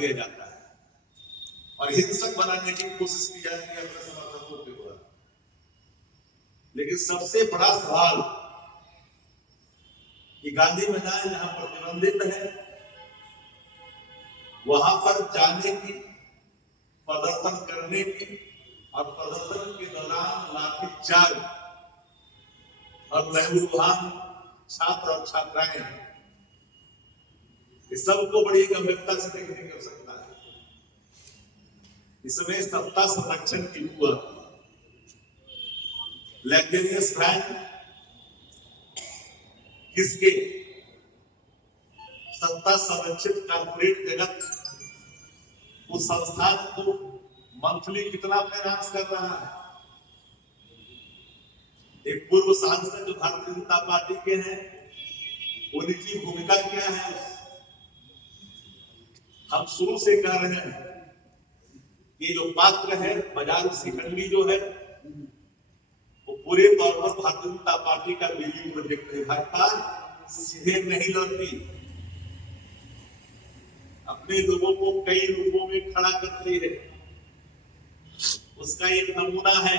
दिया जाता है और हिंसक बनाने की कोशिश की जाती है अपने समर्थकों के द्वारा। लेकिन सबसे बड़ा सवाल कि गांधी मैदान जहां प्रतिबंधित है वहां पर जाने की, प्रदर्शन करने की और प्रदर्शन के दौरान लाठीचार्ज और लहूलुहान छात्र और छात्राएं, इस सबको बड़ी गंभीरता से देखने कर सकता है। इसमें सत्ता संरक्षण की हुआ लग्जरियस ब्रांड किसके, सत्ता संरक्षित कॉर्पोरेट जगत उस संस्थान को मंथली कितना फाइनेंस कर रहा है। एक पूर्व सांसद जो भारतीय जनता पार्टी के हैं, उनकी भूमिका क्या है? हम शुरू से कह रहे हैं ये जो पात्र है बाजार शिखंडी जो है वो पूरे तौर पर भारतीय जनता पार्टी का बिल्डिंग प्रोजेक्ट है। भाजपा सीधे नहीं लड़ती, अपने लोगों को कई रूपों में खड़ा करती है। उसका एक नमूना है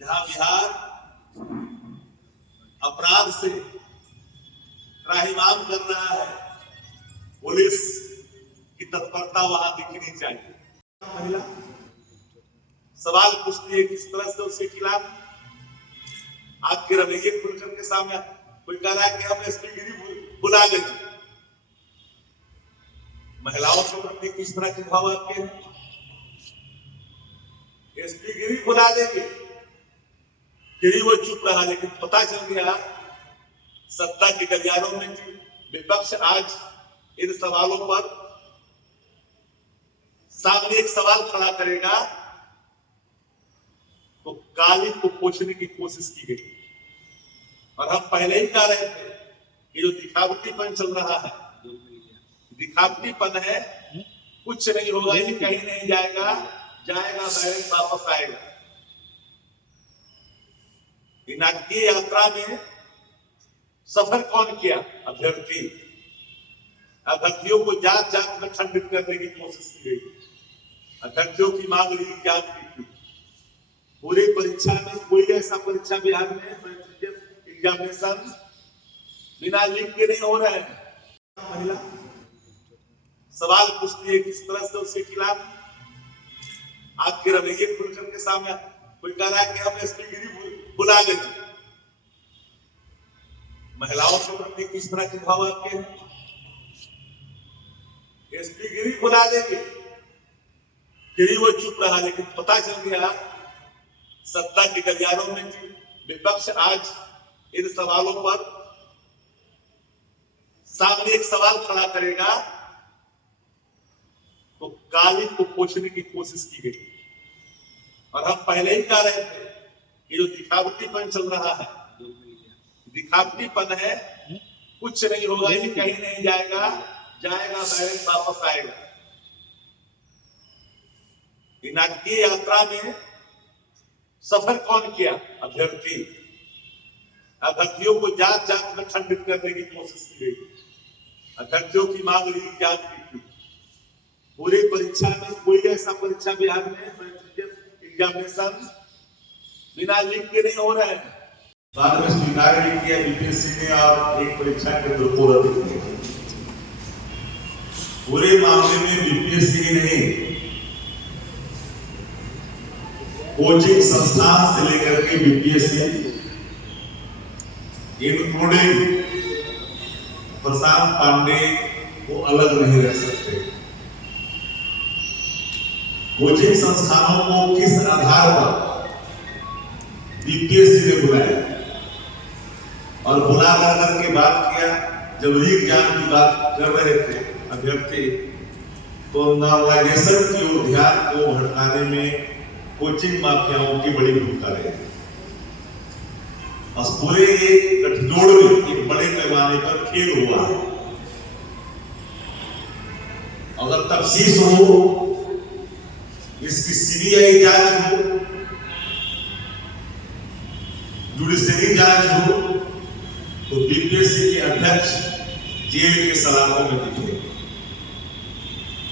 जहां बिहार अपराध से त्राहिमाम कर रहा है, पुलिस की तत्परता वहां दिखनी चाहिए। महिला सवाल पूछती है किस तरह से उसके खिलाफ आपके रवैये खुलकर के सामने, कोई कह रहा है कि हम एसपी गिरी बुला देंगे। महिलाओं के प्रति किस तरह के भाव आपके हैं? एसपी गिरी बुला देंगे, गिरी वो चुप रहा, लेकिन पता चल गया सत्ता के गलियारों में कि विपक्ष आज इन सवालों पर सामने एक सवाल खड़ा करेगा तो काली को पोछने की कोशिश की गई। और हम पहले ही कह रहे थे ये जो दिखावटीपन चल रहा है, दिखावटीपन है, कुछ नहीं होगा, ये कहीं नहीं जाएगा, जाएगा बैलेंस वापस आएगा। नाटकीय यात्रा में सफर कौन किया? अभ्यर्थी। अभ्यर्थियों को जात जात में खंडित करने की कोशिश की गई। अभ्यर्थियों की मांग विज्ञान की थी। पूरी परीक्षा में कोई ऐसा परीक्षा बिहार में एग्जामिनेशन बिना लिख के नहीं हो रहा है। महिला सवाल पूछती है किस तरह से उसके खिलाफ आपके रवैये खुलकर के सामने, कोई कह रहा है कि हम एसपी गिरी बुला देंगे। महिलाओं के प्रति किस तरह के भाव आपके हैं? एसपी गिरी बुला देंगे, गिरी वो चुप रहा, लेकिन पता चल गया सत्ता के गलियारों में कि विपक्ष आज इन सवालों पर सामने एक सवाल खड़ा करेगा तो काली को पोछने की कोशिश की गई। और हम पहले ही कह रहे थे ये जो दिखावटीपन चल रहा है, दिखावटीपन है, कुछ नहीं होगा, ये कहीं नहीं जाएगा, जाएगा बैलेंस वापस आएगा। नाटकीय यात्रा में सफर कौन किया? अभ्यर्थी। अभ्यर्थियों को जात जात में खंडित करने की कोशिश की गई। अभ्यर्थियों की मांग विज्ञान की थी। पूरी परीक्षा में कोई ऐसा परीक्षा बिहार में एग्जामिनेशन बिना लिख के नहीं हो रहा है। बाद में स्वीकार भी किया बीपीएससी ने और एक परीक्षा केंद्र को रद्द किया। पूरे मामले में बीपीएससी ही नहीं, कोचिंग संस्थान से लेकर के बीपीएससी इंक्लूडिंग प्रशांत पांडे को अलग नहीं रख सकते। कोचिंग संस्थानों को किस आधार पर बीपीएससी ने बुलाया और बुला करके बात किया? जब रीज्ञान की बात कर रहे थे अभ्यर्थी, तो नॉर्मलाइजेशन की ओर ध्यान को भटकाने में कोचिंग माफियाओं की बड़ी भूमिका रही। और पूरे गठजोड़ में एक बड़े पैमाने पर खेल हुआ है। अगर तफ्सीस हो, इसकी सीबीआई जांच हो, जुडिशरी जांच हो, तो बीपीएससी के अध्यक्ष जेल के सलाखों में दिखे।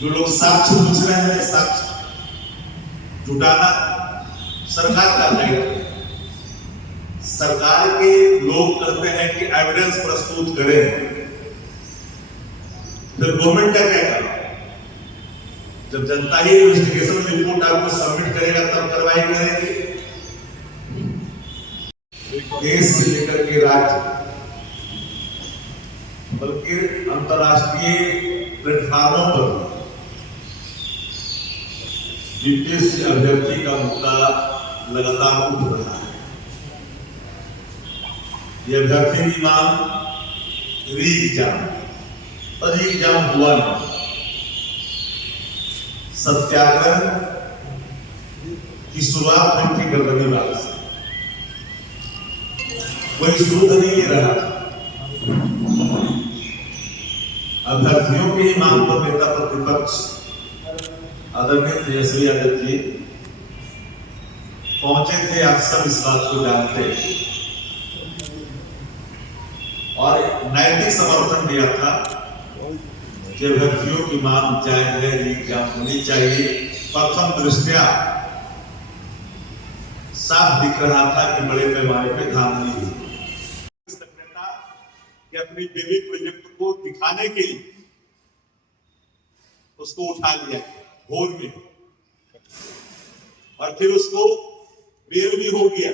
जो लोग साक्ष्य पूछ रहे हैं, साक्ष्य जुटाना सरकार का दायित्व। सरकार के लोग कहते हैं कि एविडेंस प्रस्तुत करें, फिर गवर्नमेंट का क्या काम? जब जनता ही इन्वेस्टिगेशन रिपोर्ट आपको सबमिट करेगा तब कार्रवाई करेंगे। देश से लेकर के राज्य बल्कि अंतरराष्ट्रीय प्लेटफॉर्मों पर यूपीएससी अभ्यर्थी का मुद्दा लगातार उठ रहा है। ये अभ्यर्थी की मांग री एग्जाम, और री एग्जाम हुआ नहीं। सत्याग्रह की शुरुआत हुई थी गर्दनीबाग से, कोई सूद नहीं रहा। अभ्यर्थियों की ही मांग पर नेता प्रतिपक्ष आदरणीय तेजस्वी यादव जी पहुंचे थे। आप सब इस बात को जानते हैं और नैतिक समर्थन दिया था कि अभ्यर्थियों की मांग जायज है, एग्जाम होनी चाहिए। प्रथम दृष्टया साफ दिख रहा था कि बड़े पैमाने पे धांधली हुई। कि अपनी बेबी प्रोजेक्ट को दिखाने के लिए उसको उठा लिया भोर में, और फिर उसको बेल भी हो गया।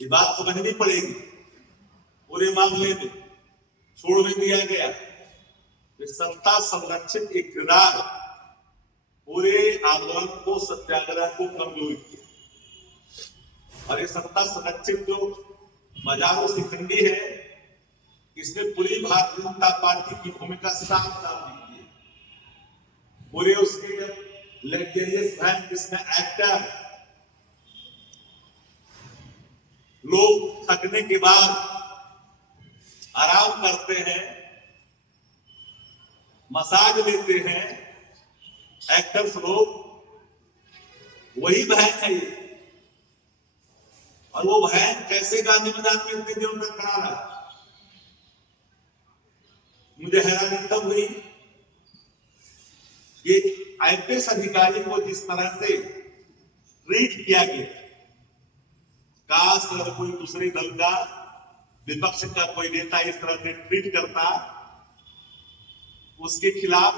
ये बात समझनी पड़ेगी। पूरे मामले में छोड़ भी दिया गया। सत्ता संरक्षित इक़्तिदार पूरे आंदोलन को, सत्याग्रह को कमजोर किया। और ये सत्ता संरक्षित जो मजारो शिखंडी है, इसमें पूरी भारतीय जनता पार्टी की भूमिका साफ साफ दिखती है। पूरे उसके लग्जरियस बैंक जिसमें एक्टर लोग थकने के बाद आराम करते हैं, मसाज लेते हैं, एक्टर्स लोग, वही बहन है ये। और वो बहन कैसे गांधी मैदान में इतने दिनों तक खड़ा रहा? मुझे हैरानी तब हुई कि आईपीएस अधिकारी को जिस तरह से ट्रीट किया गया, काश अगर कोई दूसरे दल का, विपक्ष का कोई नेता इस तरह से ट्रीट करता, उसके खिलाफ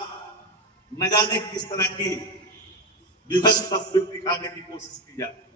न जाने किस तरह की विभत्स तस्वीर दिखाने की कोशिश की जाती।